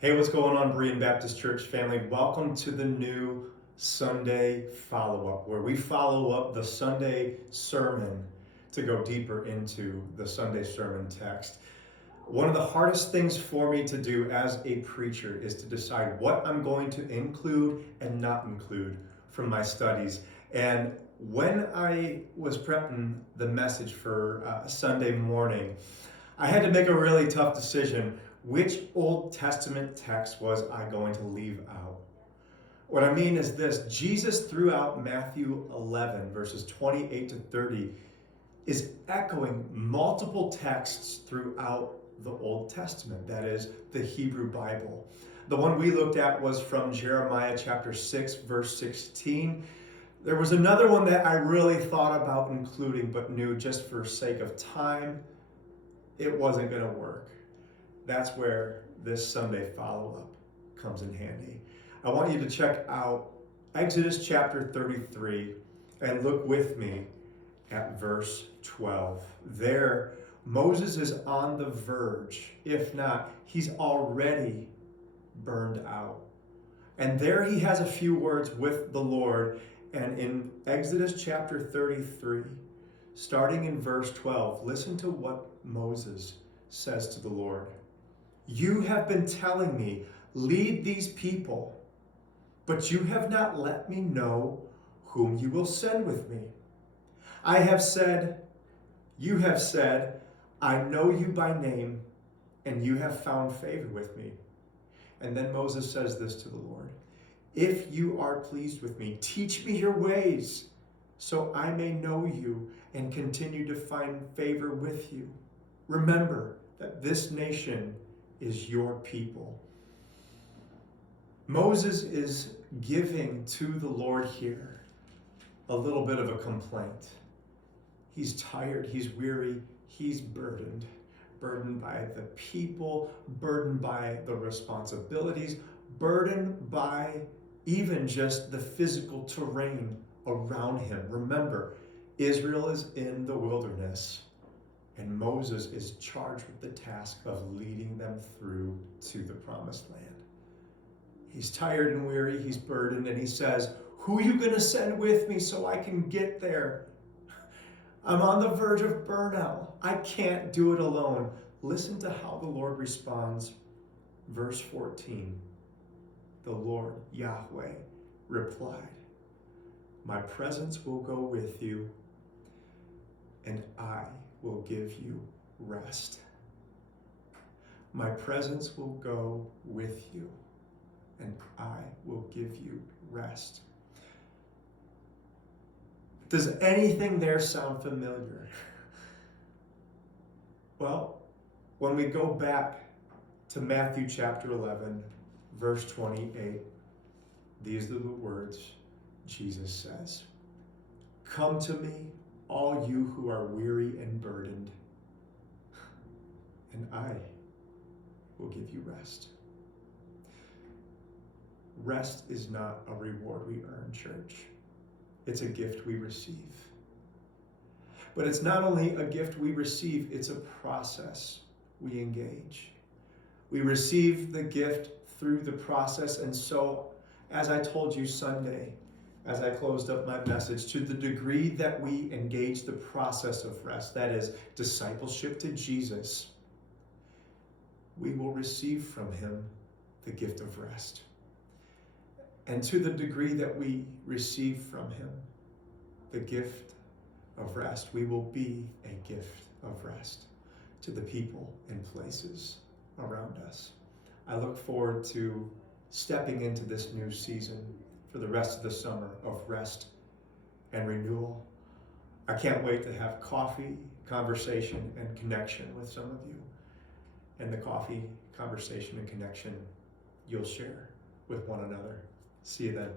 Hey, what's going on, Berean Baptist Church family? Welcome to the new Sunday follow-up, where we follow up the Sunday sermon to go deeper into the Sunday sermon text. One of the hardest things for me to do as a preacher is to decide what I'm going to include and not include from my studies. And when I was prepping the message for Sunday morning, I had to make a really tough decision. Which Old Testament text was I going to leave out? What I mean is this: Jesus, throughout Matthew 11, verses 28 to 30, is echoing multiple texts throughout the Old Testament, that is, the Hebrew Bible. The one we looked at was from Jeremiah chapter 6, verse 16. There was another one that I really thought about including, but knew just for sake of time, it wasn't going to work. That's where this Sunday follow-up comes in handy. I want you to check out Exodus chapter 33 and look with me at verse 12. There, Moses is on the verge. If not, he's already burned out. And there he has a few words with the Lord. And in Exodus chapter 33, starting in verse 12, listen to what Moses says to the Lord. You have been telling me, lead these people, but you have not let me know whom you will send with me. You have said, I know you by name, and you have found favor with me. And then Moses says this to the Lord. If you are pleased with me, teach me your ways, so I may know you and continue to find favor with you. Remember that this nation is your people. Moses is giving to the Lord here a little bit of a complaint. He's tired, he's weary, he's burdened by the people, burdened by the responsibilities, burdened by even just the physical terrain around him. Remember, Israel is in the wilderness, and Moses is charged with the task of leading them through to the promised land. He's tired and weary, he's burdened, and he says, who are you going to send with me so I can get there? I'm on the verge of burnout. I can't do it alone. Listen to how the Lord responds. Verse 14, the Lord, Yahweh, replied, my presence will go with you, and I will give you rest. My presence will go with you, and I will give you rest. Does anything there sound familiar? Well, when we go back to Matthew chapter 11, verse 28, these are the words Jesus says. Come to me, all you who are weary and burdened, and I will give you rest. Rest is not a reward we earn, church. It's a gift we receive. But it's not only a gift we receive, it's a process we engage. We receive the gift through the process, and so, as I told you Sunday, as I closed up my message, to the degree that we engage the process of rest, that is, discipleship to Jesus, we will receive from him the gift of rest. And to the degree that we receive from him the gift of rest, we will be a gift of rest to the people and places around us. I look forward to stepping into this new season for the rest of the summer of rest and renewal. I can't wait to have coffee, conversation, and connection with some of you. And the coffee, conversation, and connection you'll share with one another. See you then.